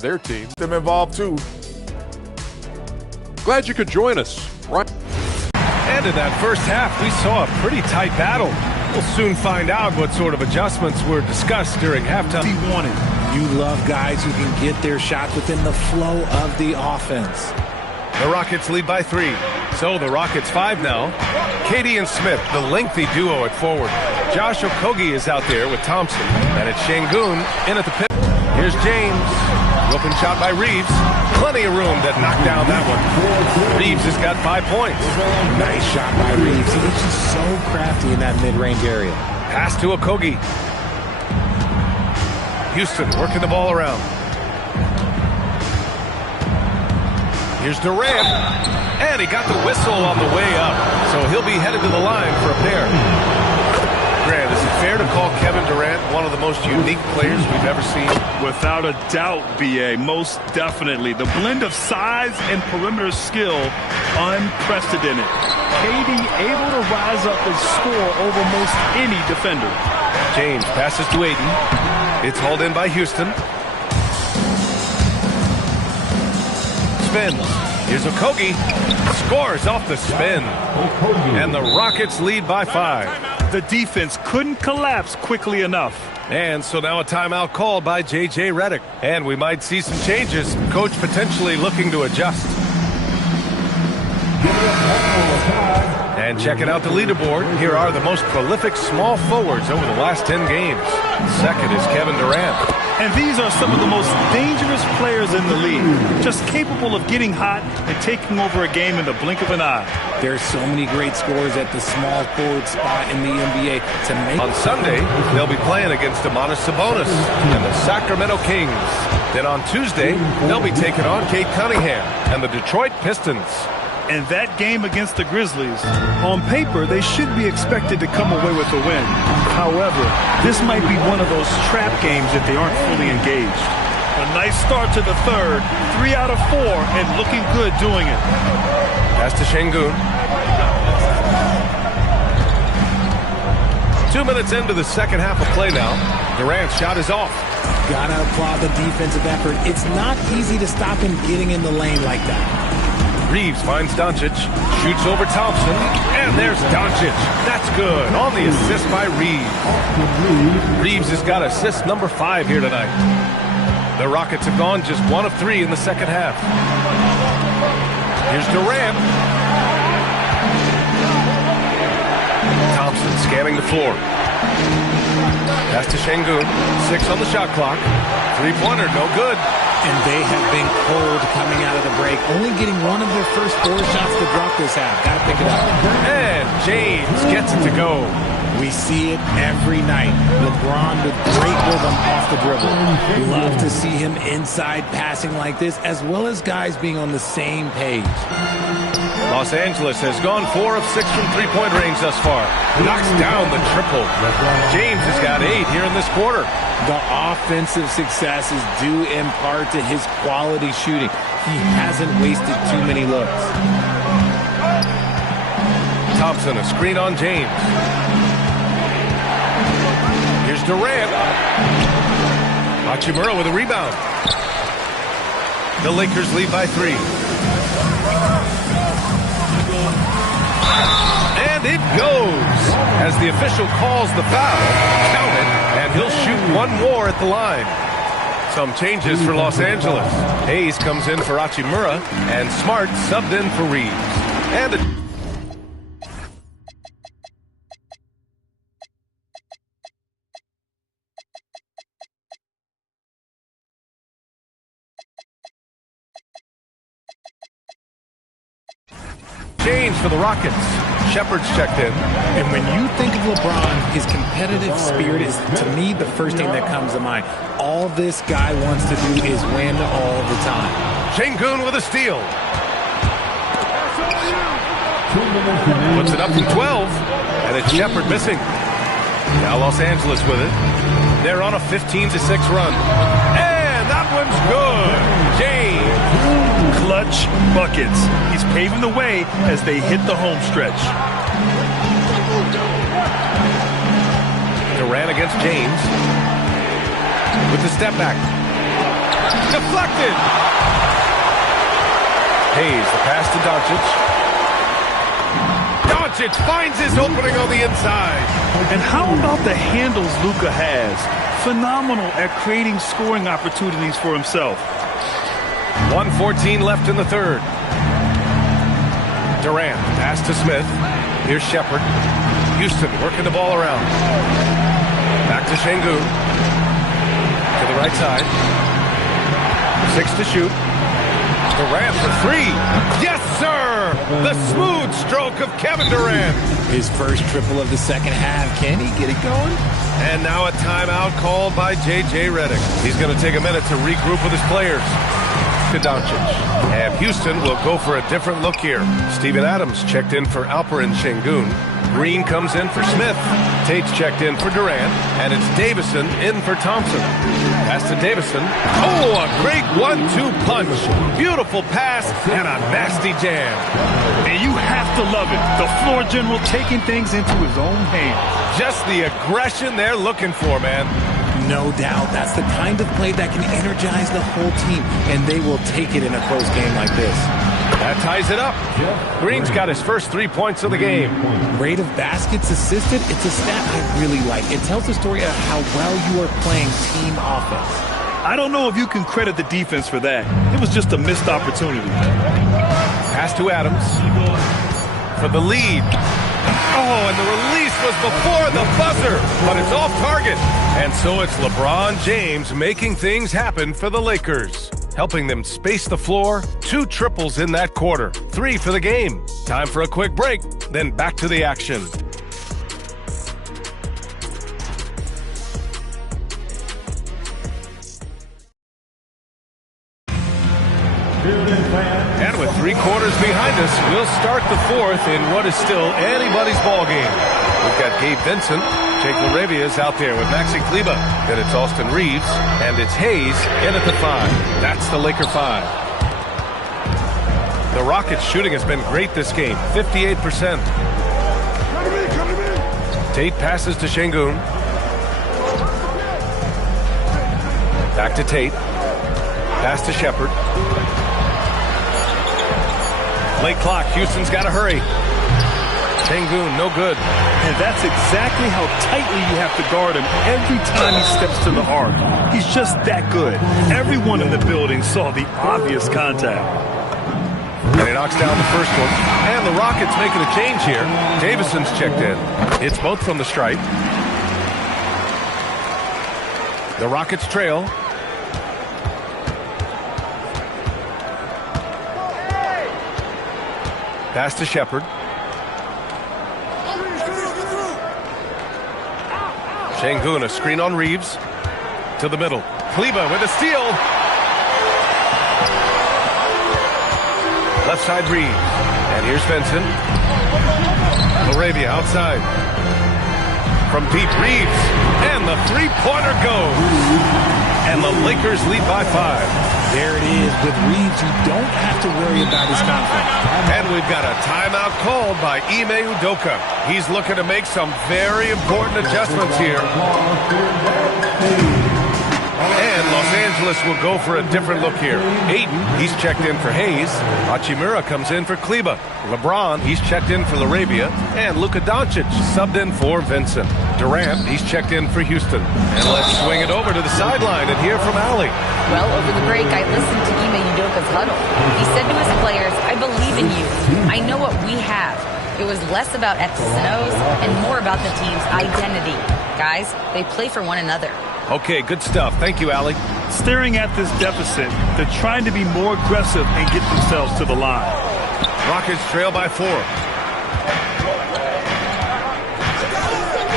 their team. Them involved too. Glad you could join us. Right. And in that first half, we saw a pretty tight battle. We'll soon find out what sort of adjustments were discussed during halftime. He wanted. You love guys who can get their shots within the flow of the offense. The Rockets lead by 3. So the Rockets 5 now. Katie and Smith, the lengthy duo at forward. Josh Okogie is out there with Thompson. And it's Şengün in at the pit. Here's James. Open shot by Reeves. Plenty of room to knock down that one. Reeves has got 5 points. Nice shot by Reeves. He's just so crafty in that mid-range area. Pass to Okogie. Houston working the ball around. Here's Durant. And he got the whistle on the way up. So he'll be headed to the line for a pair. Grant, is it fair to call Kevin Durant one of the most unique players we've ever seen? Without a doubt, B.A., most definitely. The blend of size and perimeter skill, unprecedented. KD able to rise up and score over most any defender. James passes to Ayton. It's hauled in by Houston. Spins. Here's Okogie. Scores off the spin. And the Rockets lead by 5. The defense couldn't collapse quickly enough. And so now a timeout called by J.J. Redick. And we might see some changes. Coach potentially looking to adjust. And checking out the leaderboard, here are the most prolific small forwards over the last 10 games. Second is Kevin Durant. And these are some of the most dangerous players in the league. Just capable of getting hot and taking over a game in the blink of an eye. There's so many great scorers at the small forward spot in the NBA to make. On Sunday, they'll be playing against Domantas Sabonis and the Sacramento Kings. Then on Tuesday, they'll be taking on Cade Cunningham and the Detroit Pistons. And that game against the Grizzlies, on paper, they should be expected to come away with a win. However, this might be one of those trap games if they aren't fully engaged. A nice start to the third, 3 out of 4, and looking good doing it. Pass to Şengün. 2 minutes into the second half of play now. Durant's shot is off. Gotta applaud the defensive effort. It's not easy to stop him getting in the lane like that. Reeves finds Doncic, shoots over Thompson, and there's Doncic. That's good on the assist by Reeves. Reeves has got assist number 5 here tonight. The Rockets have gone just 1 of 3 in the second half. Here's Durant. Thompson scanning the floor. Pass to Şengün. 6 on the shot clock. Three-pointer, no good. And they have been cold coming out of the break, only getting one of their first 4 shots to drop this half. Got to pick it up. And James gets it to go. We see it every night. LeBron with great rhythm off the dribble. Love to see him inside passing like this, as well as guys being on the same page. Los Angeles has gone 4 of 6 from three-point range thus far. Knocks down the triple. James has got 8 here in this quarter. The offensive success is due in part to his quality shooting. He hasn't wasted too many looks. Thompson, a screen on James. Here's Durant. Hachimura with a rebound. The Lakers lead by 3. And it goes as the official calls the foul. Count it, and he'll shoot 1 more at the line. Some changes for Los Angeles. Hayes comes in for Hachimura, and Smart subbed in for Reeves. And a change for the Rockets. Shepard's checked in. And when you think of LeBron, his competitive spirit is, to me, the first thing that comes to mind. All this guy wants to do is win all the time. Şengün with a steal. Puts it up from 12, and it's Shepard missing. Now Los Angeles with it. They're on a 15-6 run. And that one's good. James. Clutch buckets. He's paving the way as they hit the home stretch. Durant against James with the step back. Deflected. Hayes, the pass to Doncic. Doncic finds his opening on the inside. And how about the handles Luka has? Phenomenal at creating scoring opportunities for himself. 1:14 left in the third. Durant, pass to Smith. Here's Shepherd. Houston working the ball around. Back to Şengün. To the right side. 6 to shoot. Durant for 3. Yes, sir! The smooth stroke of Kevin Durant. His first triple of the second half. Can he get it going? And now a timeout called by J.J. Redick. He's going to take a minute to regroup with his players. To Doncic. And Houston will go for a different look here. Steven Adams checked in for Alperen Şengün. Green comes in for Smith. Tate's checked in for Durant. And it's Davison in for Thompson. Pass to Davison. Oh, a great 1-2 punch. Beautiful pass and a nasty jam. And you have to love it. The floor general taking things into his own hands. Just the aggression they're looking for, man. No doubt. That's the kind of play that can energize the whole team, and they will take it in a close game like this. That ties it up. Green's got his first 3 points of the game. Rate of baskets assisted, it's a stat I really like. It tells the story of how well you are playing team offense. I don't know if you can credit the defense for that. It was just a missed opportunity. Pass to Adams for the lead. Oh, and the release was before the buzzer, but it's off target. And so it's LeBron James making things happen for the Lakers, helping them space the floor. 2 triples in that quarter, 3 for the game. Time for a quick break, then back to the action. And with 3 quarters behind us, we'll start the 4th in what is still anybody's ball game. We've got Gabe Vincent. Jake LaRavia is out there with Maxi Kleber. Then it's Austin Reeves, and it's Hayes in at the 5. That's the Laker 5. The Rockets' shooting has been great this game, 58%. Tate passes to Şengün. Back to Tate. Pass to Shepherd. Late clock. Houston's got to hurry. Şengün, no good. And that's exactly how tightly you have to guard him every time he steps to the arc. He's just that good. Everyone in the building saw the obvious contact. And he knocks down the first one. And the Rockets making a change here. Davison's checked in. It's both from the stripe. The Rockets trail. Pass to Shepherd. Şengün, a screen on Reeves. To the middle. Kleber with a steal. Left side Reeves. And here's Vincent. LaRavia outside. From deep Reeves. And the three-pointer goes. And the Lakers lead by 5. There it is. With Reeves, you don't have to worry about his confidence. And we've got a timeout called by Ime Udoka. He's looking to make some very important adjustments here. And Los Angeles will go for a different look here. Ayton, he's checked in for Hayes. Hachimura comes in for Kleber. LeBron, he's checked in for LaRavia. And Luka Doncic subbed in for Vincent. Durant, he's checked in for Houston. And let's swing it over to the sideline and hear from Allie. Well, over the break, I listened to Ime Udoka's huddle. He said to his players, I believe in you. I know what we have. It was less about X's and O's and more about the team's identity. Guys, they play for one another. Okay, good stuff. Thank you, Allie. Staring at this deficit, they're trying to be more aggressive and get themselves to the line. Rockets trail by 4.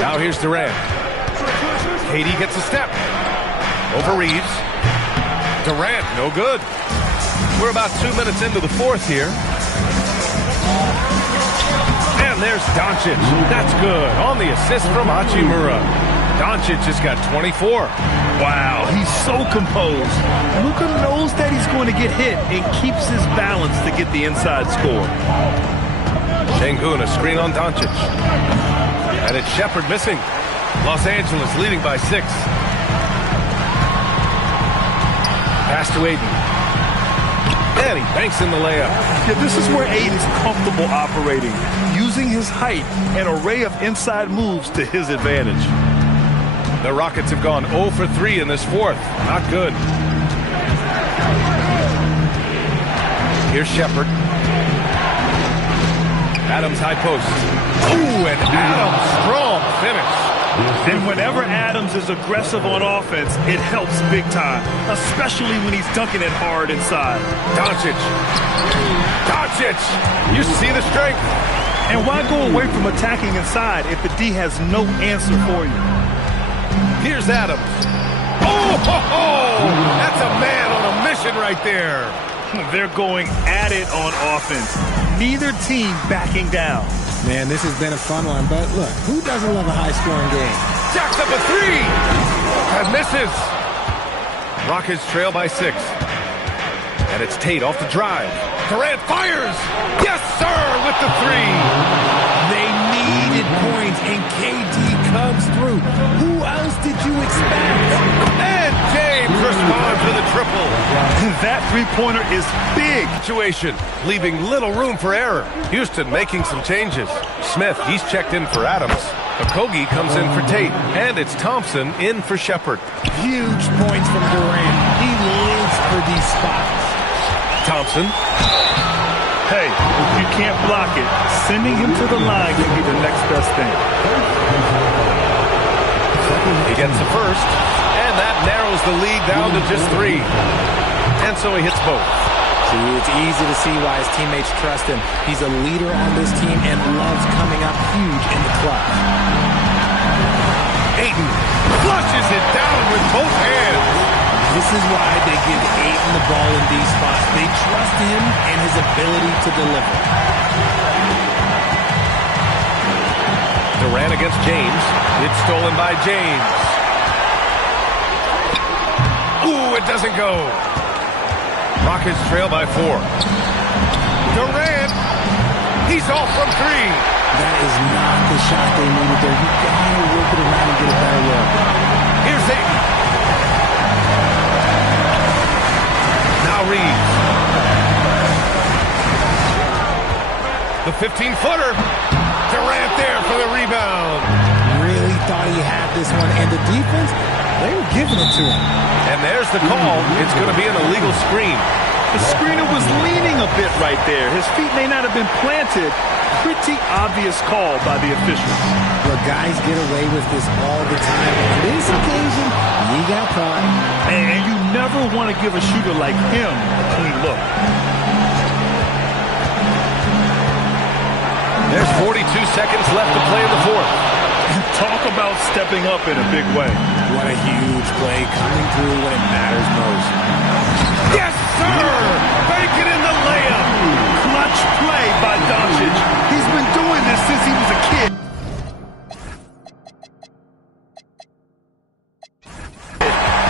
Now here's Durant. KD gets a step. Over Reeves. Durant, no good. We're about 2 minutes into the 4th here. And there's Doncic. That's good. On the assist from Hachimura. Doncic has got 24. Wow, he's so composed. Luka knows that he's going to get hit and keeps his balance to get the inside score. Şengün, a screen on Doncic. And it's Shepherd missing. Los Angeles leading by 6. Pass to Aiden. And he banks in the layup. Yeah, this is where Aiden's comfortable operating, using his height and array of inside moves to his advantage. The Rockets have gone 0 for 3 in this fourth. Not good. Here's Shepard. Adams high post. Ooh, and Adams strong finish. And whenever Adams is aggressive on offense, it helps big time, especially when he's dunking it hard inside. Doncic. You see the strength. And why go away from attacking inside if the D has no answer for you? Here's Adams. Oh, ho, ho! That's a man on a mission right there. They're going at it on offense. Neither team backing down. Man, this has been a fun one, but look, who doesn't love a high-scoring game? Jacks up a three. And misses. Rockets trail by 6. And it's Tate off the drive. Durant fires. Yes, sir, with the 3. They needed points, and KD comes through. Who else did you expect? And James responds with a triple. That three-pointer is big. Situation, leaving little room for error. Houston making some changes. Smith, he's checked in for Adams. Okogie comes in for Tate. And it's Thompson in for Shepard. Huge points from Durant. He lives for these spots. Thompson. Hey, if you can't block it, sending him to the line can be the next best thing. He gets the first, and that narrows the lead down to just 3. And so he hits both. See, it's easy to see why his teammates trust him. He's a leader on this team and loves coming up huge in the clutch. Ayton flushes it down with both hands. This is why they give Ayton the ball in these spots. They trust him and his ability to deliver. Durant against James. It's stolen by James. Ooh, it doesn't go. Rockets trail by 4. Durant. He's off from 3. That is not the shot they needed there. You gotta work it around and get a better look. Here's Ayton. Now Reeves. The 15-footer. Durant there for the rebound. Really thought he had this one, and the defense, they were giving it to him. And there's the call. It's going to be an illegal screen. The screener was leaning a bit right there. His feet may not have been planted. Pretty obvious call by the officials. Look, guys get away with this all the time. On this occasion, he got caught. And you never want to give a shooter like him a clean look. There's 42 seconds left to play in the fourth. Talk about stepping up in a big way. What a huge play coming through when it matters most. Yes, sir! Banking in the layup. Clutch play by Doncic. He's been doing this since he was a kid.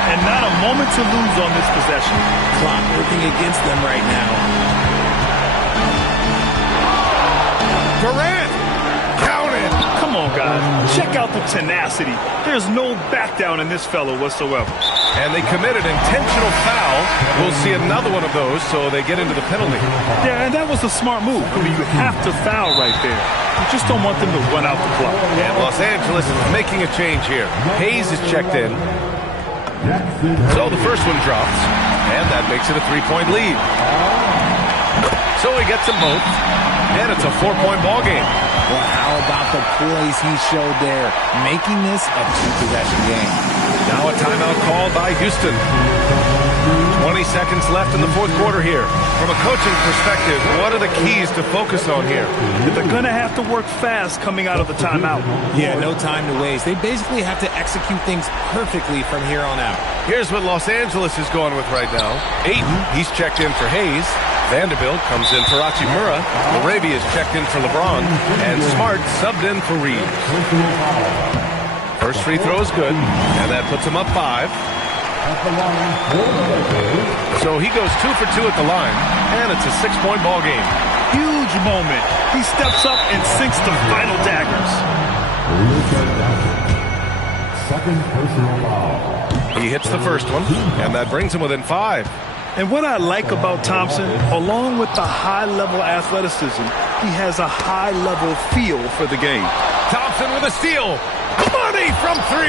And not a moment to lose on this possession. Clock working against them right now. Durant! Counted! Come on, guys. Check out the tenacity. There's no back down in this fellow whatsoever. And they committed intentional foul. We'll see another one of those, so they get into the penalty. Yeah, and that was a smart move. I mean, you have to foul right there. You just don't want them to run out the clock. And Los Angeles is making a change here. Hayes is checked in. So the first one drops, and that makes it a 3-point lead. So he gets them both, and it's a 4-point ball game. Well, how about the poise he showed there, making this a 2-possession game. Now a timeout called by Houston. 20 seconds left in the fourth quarter here. From a coaching perspective, what are the keys to focus on here? They're going to have to work fast coming out of the timeout. Yeah, no time to waste. They basically have to execute things perfectly from here on out. Here's what Los Angeles is going with right now. Ayton, he's checked in for Hayes. Vanderbilt comes in for Hachimura. Moravia is checked in for LeBron. And Smart subbed in for Reeves. First free throw is good, and that puts him up 5. So he goes 2 for 2 at the line, and it's a 6-point ball game. Huge moment. He steps up and sinks the final daggers. He He hits the first one, and that brings him within 5. And what I like about Thompson, along with the high-level athleticism, he has a high-level feel for the game. Thompson with a steal. Money from 3.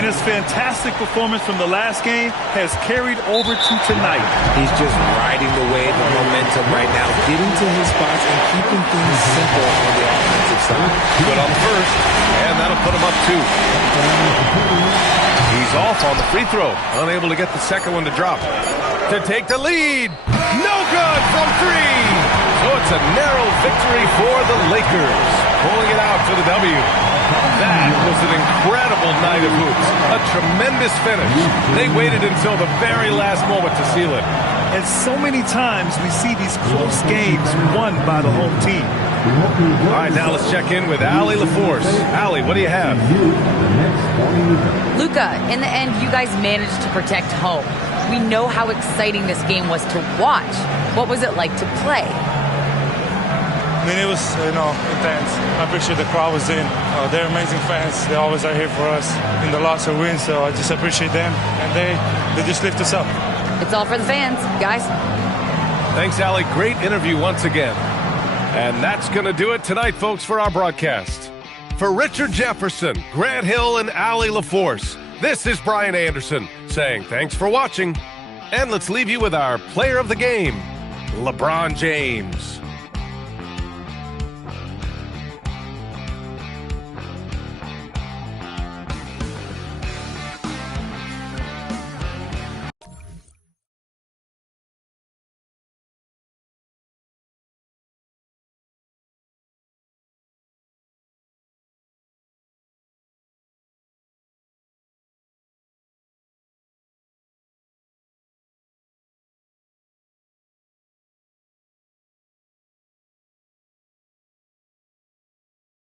And his fantastic performance from the last game has carried over to tonight. He's just riding the wave of momentum right now, getting to his spots and keeping things simple on the offensive side. Good on the first, and that'll put him up 2. He's off on the free throw, unable to get the second one to drop. To take the lead. No good from 3. So it's a narrow victory for the Lakers, pulling it out for the W. That was an incredible night of hoops. A tremendous finish. They waited until the very last moment to seal it. And so many times we see these close games won by the home team. All right, now let's check in with Allie LaForce. Allie, what do you have? Luka, in the end, you guys managed to protect home. We know how exciting this game was to watch. What was it like to play? I mean, it was, intense. I appreciate the crowd was in. They're amazing fans. They always are here for us in the loss or win, so I just appreciate them. And they just lift us up. It's all for the fans, guys. Thanks, Allie. Great interview once again. And that's going to do it tonight, folks, for our broadcast. For Richard Jefferson, Grant Hill, and Allie LaForce, this is Brian Anderson saying thanks for watching. And let's leave you with our player of the game, LeBron James.